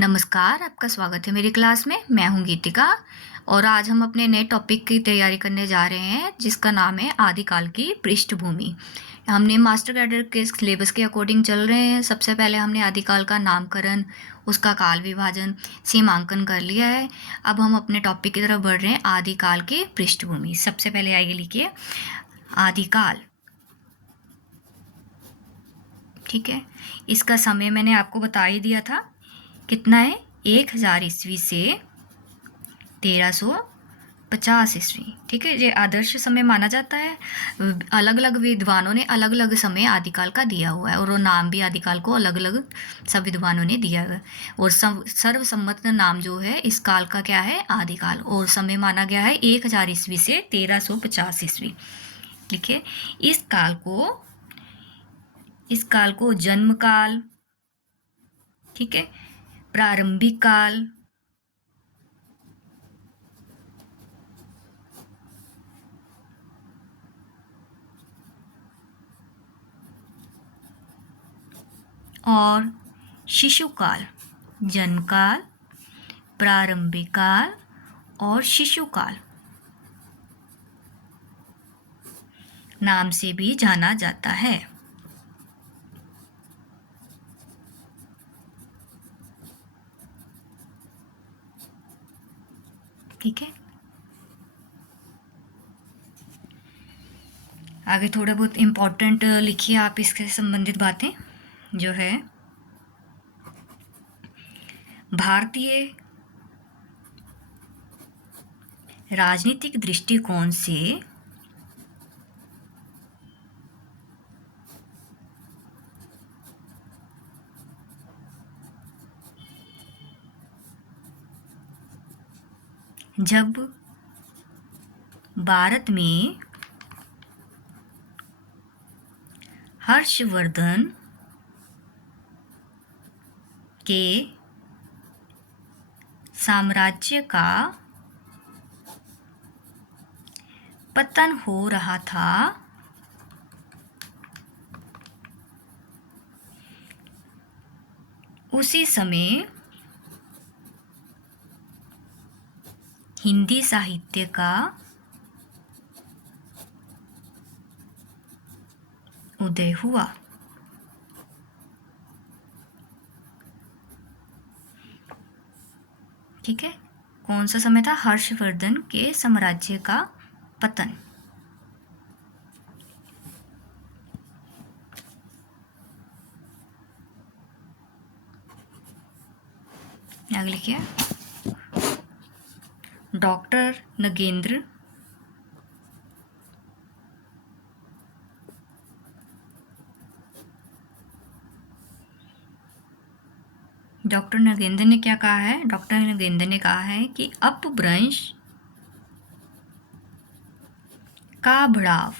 नमस्कार, आपका स्वागत है मेरी क्लास में। मैं हूँ गीतिका और आज हम अपने नए टॉपिक की तैयारी करने जा रहे हैं जिसका नाम है आदिकाल की पृष्ठभूमि। हमने मास्टर कैडर के सिलेबस के अकॉर्डिंग चल रहे हैं। सबसे पहले हमने आदिकाल का नामकरण, उसका काल विभाजन, सीमांकन कर लिया है। अब हम अपने टॉपिक की तरफ बढ़ रहे हैं, आदिकाल की पृष्ठभूमि। सबसे पहले आइए लिखिए आदिकाल। ठीक है, इसका समय मैंने आपको बता ही दिया था, कितना है 1000 ईस्वी से 1350 ईस्वी। ठीक है, ये आदर्श समय माना जाता है। अलग अलग विद्वानों ने अलग अलग समय आदिकाल का दिया हुआ है और वो नाम भी आदिकाल को अलग अलग सब विद्वानों ने दिया हुआ है। और सर्वसम्मत नाम जो है इस काल का क्या है, आदिकाल। और समय माना गया है 1000 ईस्वी से 1350 ईस्वी। लिखिए इस काल को जन्म काल, ठीक है, प्रारंभिक काल, और शिशुकाल, जन्म काल, प्रारंभिक काल और शिशुकाल नाम से भी जाना जाता है। ठीक है, आगे थोड़ा बहुत इम्पोर्टेंट लिखिए आप इसके संबंधित बातें। जो है भारतीय राजनीतिक दृष्टिकोण से जब भारत में हर्षवर्धन के साम्राज्य का पतन हो रहा था, उसी समय हिंदी साहित्य का उदय हुआ। ठीक है, कौन सा समय था, हर्षवर्धन के साम्राज्य का पतन। आगे लिखिए डॉक्टर नगेंद्र ने क्या कहा है, डॉक्टर नगेंद्र ने कहा है कि अपभ्रंश का बढ़ाव,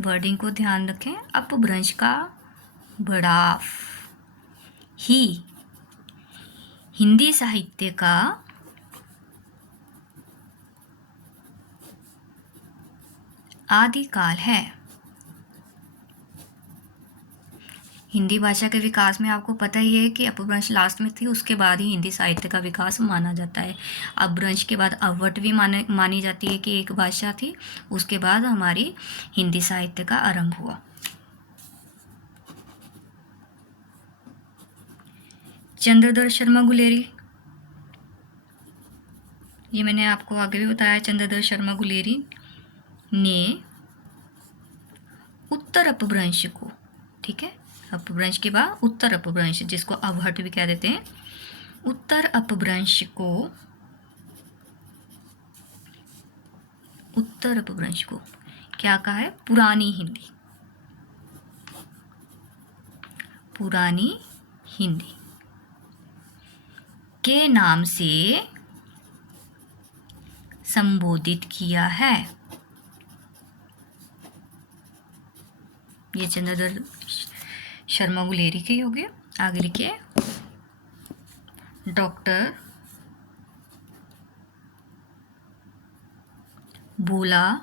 वर्डिंग को ध्यान रखें, अपभ्रंश का बढ़ाव ही हिंदी साहित्य का आदिकाल है। हिंदी भाषा के विकास में आपको पता ही है कि अपभ्रंश लास्ट में थी, उसके बाद ही हिंदी साहित्य का विकास माना जाता है। अपभ्रंश के बाद अवट भी मानी जाती है कि एक भाषा थी, उसके बाद हमारी हिंदी साहित्य का आरंभ हुआ। चंद्रधर शर्मा गुलेरी, ये मैंने आपको आगे भी बताया। चंद्रधर शर्मा गुलेरी ने उत्तर अपभ्रंश को, ठीक है, अपभ्रंश के बाद उत्तर अपभ्रंश जिसको अवहट भी कह देते हैं, उत्तर अपभ्रंश को क्या कहा है, पुरानी हिंदी के नाम से संबोधित किया है। ये चंद्रधर शर्मा गुलेरी के हो गए। आगे लिखिए डॉक्टर भोला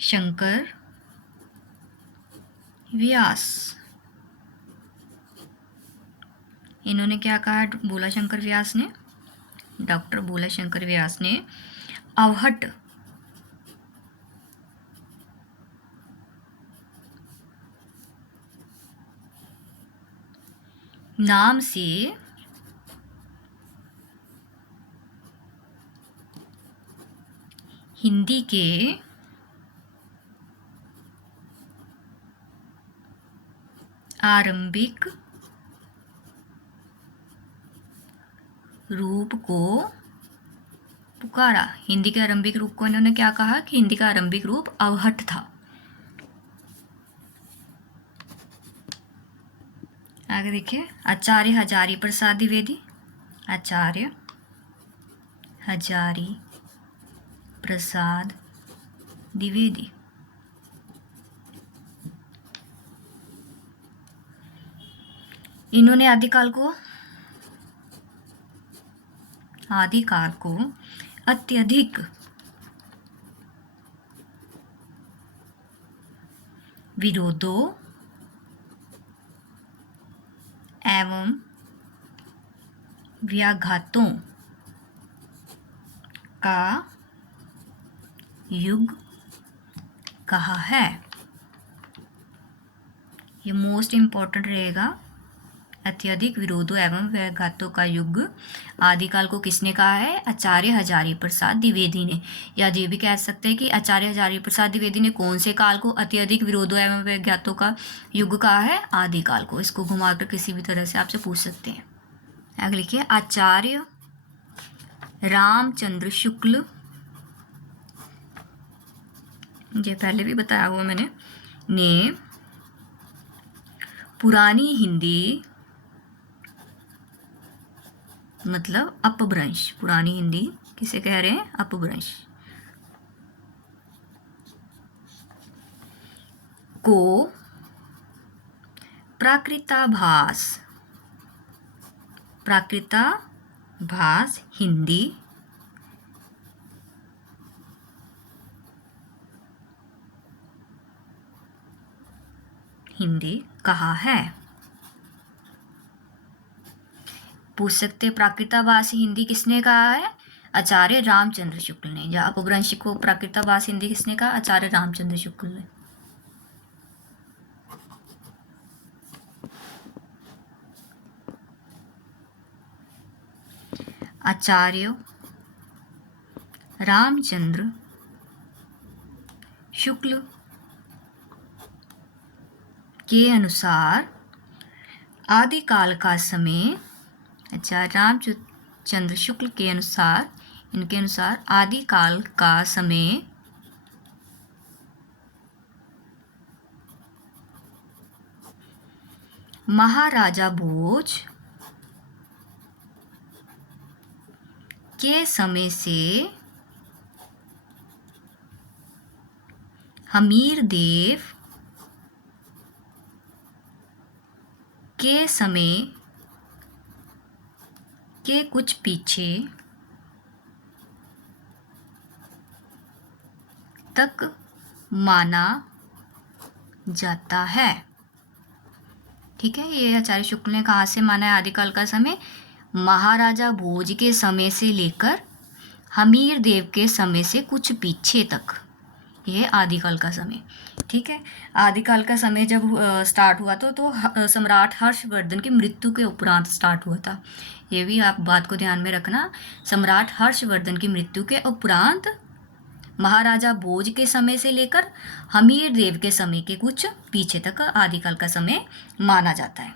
शंकर व्यास, इन्होंने क्या कहा भोलाशंकर व्यास ने, डॉक्टर भोलाशंकर व्यास ने अवहट नाम से हिंदी के आरंभिक रूप को पुकारा। हिंदी के आरंभिक रूप को इन्होंने क्या कहा कि हिंदी का आरंभिक रूप अवहट था। आगे देखिए, आचार्य हजारी प्रसाद द्विवेदी, आचार्य हजारी प्रसाद द्विवेदी इन्होंने आदिकाल को अत्यधिक विरोधों एवं व्याघातों का युग कहा है। ये मोस्ट इम्पॉर्टेंट रहेगा। अत्यधिक विरोधों एवं व्याघातों का युग आदिकाल को किसने कहा है? आचार्य हजारी प्रसाद द्विवेदी ने। या ये भी कह सकते हैं कि आचार्य हजारी प्रसाद द्विवेदी ने कौन से काल को अत्यधिक विरोधों एवं व्याघातों का युग कहा है? आदिकाल को। इसको घुमाकर किसी भी तरह से आपसे पूछ सकते हैं। आगे लिखिए, आचार्य रामचंद्र शुक्ल, ये पहले भी बताया हुआ मैंने, ने पुरानी हिंदी मतलब अपभ्रंश, पुरानी हिंदी किसे कह रहे हैं? अपभ्रंश को प्राकृताभास हिंदी कहा है। पूछ सकते प्राकृताभास हिंदी किसने कहा है? आचार्य रामचंद्र शुक्ल ने। या अपभ्रंश को प्राकृताभास हिंदी किसने कहा? आचार्य रामचंद्र शुक्ल ने। आचार्य रामचंद्र शुक्ल के अनुसार आदिकाल का समय, आचार्य रामचंद्र शुक्ल के अनुसार, इनके अनुसार आदिकाल का समय महाराजा भोज के समय से हमीर देव के समय के कुछ पीछे तक माना जाता है। ठीक है, ये आचार्य शुक्ल ने कहाँ से माना है आदिकाल का समय? महाराजा भोज के समय से लेकर हमीर देव के समय से कुछ पीछे तक, ये आदिकाल का समय। ठीक है, आदिकाल का समय जब स्टार्ट हुआ तो सम्राट हर्षवर्धन की मृत्यु के उपरांत स्टार्ट हुआ था। ये भी आप बात को ध्यान में रखना। सम्राट हर्षवर्धन की मृत्यु के उपरांत महाराजा भोज के समय से लेकर हमीर देव के समय के कुछ पीछे तक आदिकाल का समय माना जाता है।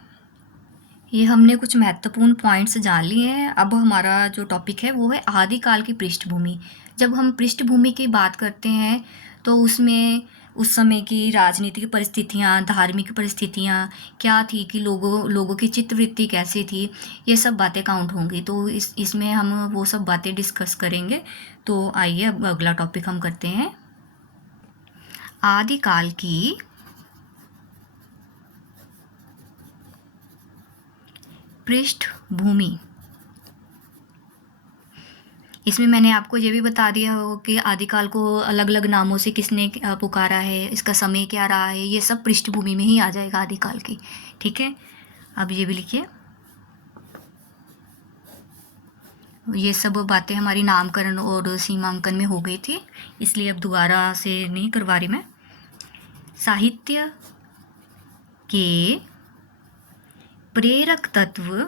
ये हमने कुछ महत्वपूर्ण पॉइंट्स जान लिए हैं। अब हमारा जो टॉपिक है वो है आदिकाल की पृष्ठभूमि। जब हम पृष्ठभूमि की बात करते हैं तो उसमें उस समय की राजनीतिक परिस्थितियाँ, धार्मिक परिस्थितियाँ क्या थी, कि लोगों की चित्तवृत्ति कैसी थी, ये सब बातें काउंट होंगी। तो इसमें हम वो सब बातें डिस्कस करेंगे। तो आइए अब अगला टॉपिक हम करते हैं, आदिकाल की पृष्ठभूमि। इसमें मैंने आपको ये भी बता दिया हो कि आदिकाल को अलग अलग नामों से किसने पुकारा है, इसका समय क्या रहा है, ये सब पृष्ठभूमि में ही आ जाएगा आदिकाल की। ठीक है, अब ये भी लिखिए, ये सब बातें हमारी नामकरण और सीमांकन में हो गई थी, इसलिए अब दोबारा से नहीं करवा रही मैं। साहित्य के प्रेरक तत्व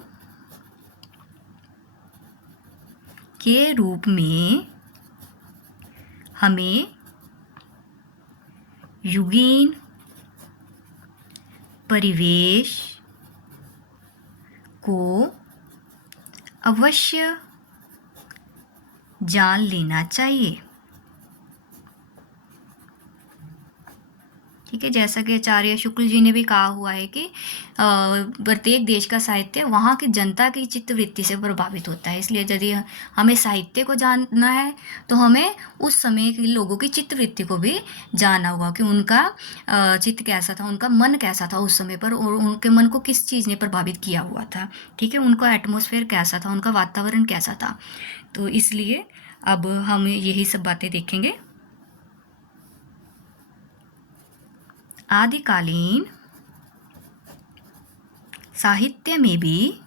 के रूप में हमें युगीन परिवेश को अवश्य जान लेना चाहिए। ठीक है, जैसा कि आचार्य शुक्ल जी ने भी कहा हुआ है कि प्रत्येक देश का साहित्य वहाँ की जनता की चित्तवृत्ति से प्रभावित होता है, इसलिए यदि हमें साहित्य को जानना है तो हमें उस समय के लोगों की चित्तवृत्ति को भी जानना होगा कि उनका चित्त कैसा था, उनका मन कैसा था उस समय पर, और उनके मन को किस चीज़ ने प्रभावित किया हुआ था। ठीक है, उनका एटमॉस्फेयर कैसा था, उनका वातावरण कैसा था। तो इसलिए अब हम यही सब बातें देखेंगे। आदिकालीन साहित्य में भी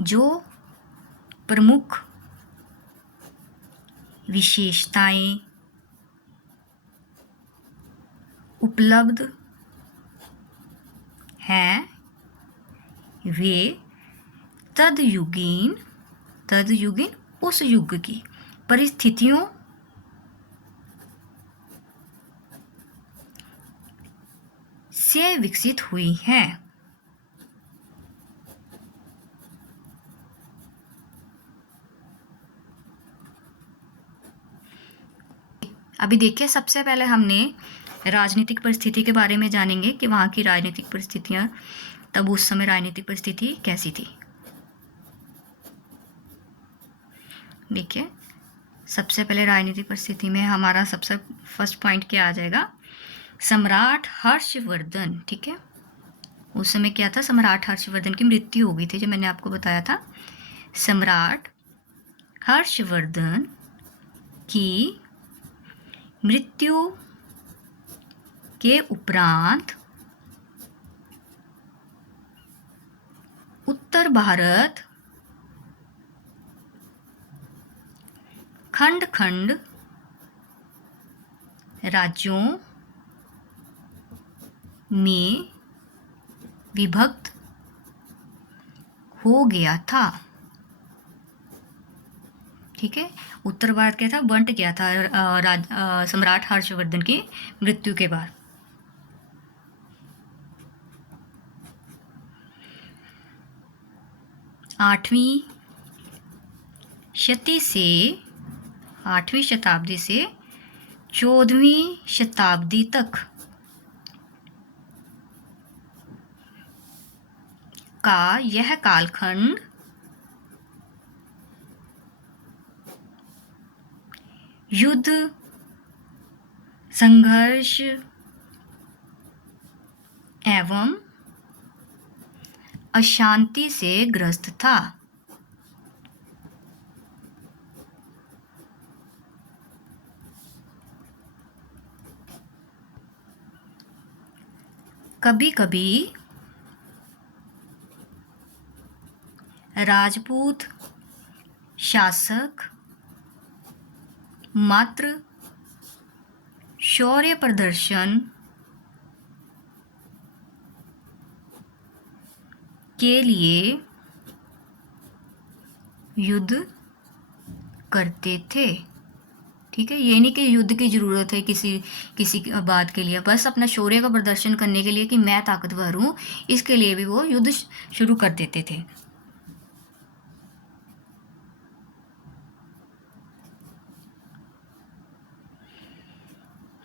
जो प्रमुख विशेषताएं उपलब्ध हैं वे तदयुगीन उस युग की परिस्थितियों से विकसित हुई हैं। अभी देखिए, सबसे पहले हमने राजनीतिक परिस्थिति के बारे में जानेंगे कि वहाँ की राजनीतिक परिस्थितियाँ, तब उस समय राजनीतिक परिस्थिति कैसी थी। देखिए, सबसे पहले राजनीतिक परिस्थिति में हमारा सबसे फर्स्ट पॉइंट क्या आ जाएगा, सम्राट हर्षवर्धन। ठीक है, उस समय क्या था, सम्राट हर्षवर्धन की मृत्यु हो गई थी, जो मैंने आपको बताया था। सम्राट हर्षवर्धन की मृत्यु के उपरांत उत्तर भारत खंड खंड राज्यों में विभक्त हो गया था। ठीक है, उत्तर भारत क्या था, बंट गया था सम्राट हर्षवर्धन की मृत्यु के बाद। आठवीं शताब्दी से 14वीं शताब्दी तक का यह कालखंड युद्ध, संघर्ष एवं अशांति से ग्रस्त था। कभी कभी राजपूत शासक मात्र शौर्य प्रदर्शन के लिए युद्ध करते थे। ठीक है, ये नहीं कि युद्ध की ज़रूरत है किसी बात के लिए, बस अपना शौर्य का प्रदर्शन करने के लिए कि मैं ताकतवर हूँ, इसके लिए भी वो युद्ध शुरू कर देते थे।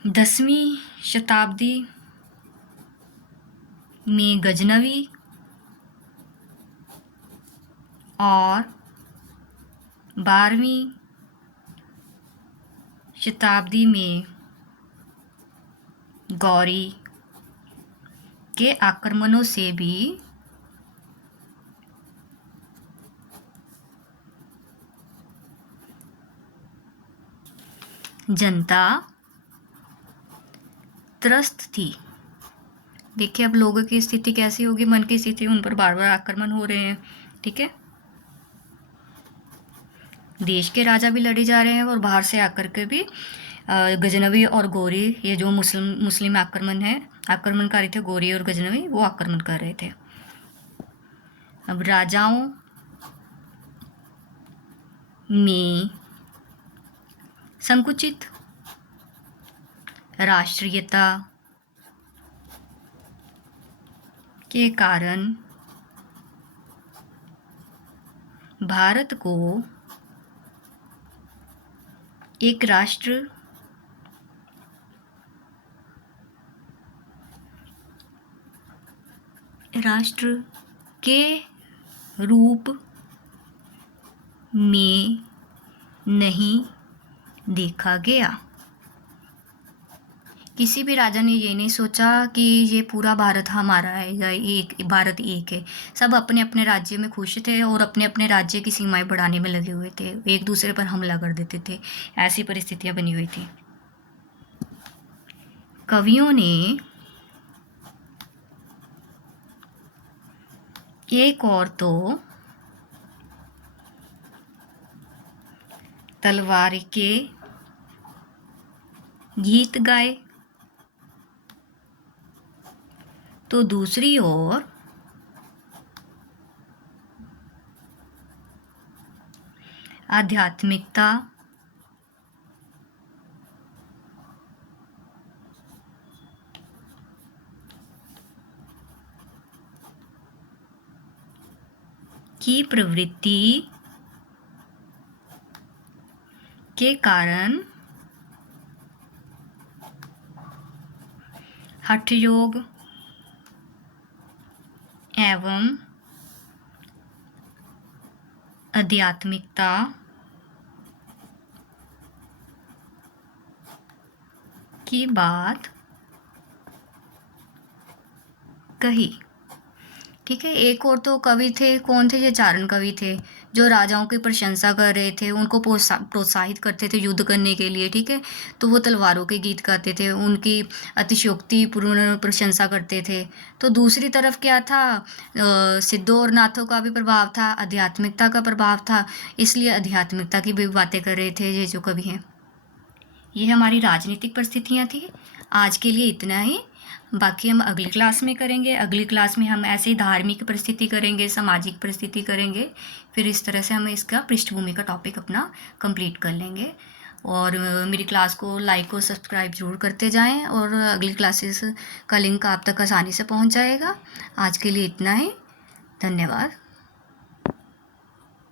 दसवीं शताब्दी में गजनवी और 12वीं शताब्दी में गौरी के आक्रमणों से भी जनता त्रस्त थी। देखिए अब लोगों की स्थिति कैसी होगी, मन की स्थिति, उन पर बार बार आक्रमण हो रहे हैं। ठीक है, देश के राजा भी लड़े जा रहे हैं और बाहर से आकर के भी गजनवी और गौरी, ये जो मुस्लिम आक्रमणकारी थे, गौरी और गजनवी, वो आक्रमण कर रहे थे। अब राजाओं में संकुचित राष्ट्रीयता के कारण भारत को एक राष्ट्र के रूप में नहीं देखा गया। किसी भी राजा ने ये नहीं सोचा कि ये पूरा भारत हमारा है या भारत एक है। सब अपने अपने राज्य में खुश थे और अपने अपने राज्य की सीमाएं बढ़ाने में लगे हुए थे, एक दूसरे पर हमला कर देते थे। ऐसी परिस्थितियां बनी हुई थी। कवियों ने एक और तो तलवार के गीत गाए, तो दूसरी ओर आध्यात्मिकता की प्रवृत्ति के कारण हठ योग एवं आध्यात्मिकता की बात कही। ठीक है, एक और तो कवि थे, कौन थे? ये चारण कवि थे, जो राजाओं की प्रशंसा कर रहे थे, उनको प्रोत्साहित करते थे युद्ध करने के लिए। ठीक है, तो वो तलवारों के गीत गाते थे, उनकी अतिशयोक्तिपूर्ण प्रशंसा करते थे। तो दूसरी तरफ क्या था? सिद्धों और नाथों का भी प्रभाव था, आध्यात्मिकता का प्रभाव था, इसलिए आध्यात्मिकता की भी बातें कर रहे थे ये जो कवि हैं। ये हमारी राजनीतिक परिस्थितियाँ थी। आज के लिए इतना ही, बाकी हम अगली क्लास में करेंगे। अगली क्लास में हम ऐसे ही धार्मिक परिस्थिति करेंगे, सामाजिक परिस्थिति करेंगे, फिर इस तरह से हम इसका पृष्ठभूमि का टॉपिक अपना कंप्लीट कर लेंगे। और मेरी क्लास को लाइक और सब्सक्राइब जरूर करते जाएं, और अगली क्लासेस का लिंक आप तक आसानी से पहुंच जाएगा। आज के लिए इतना ही, धन्यवाद।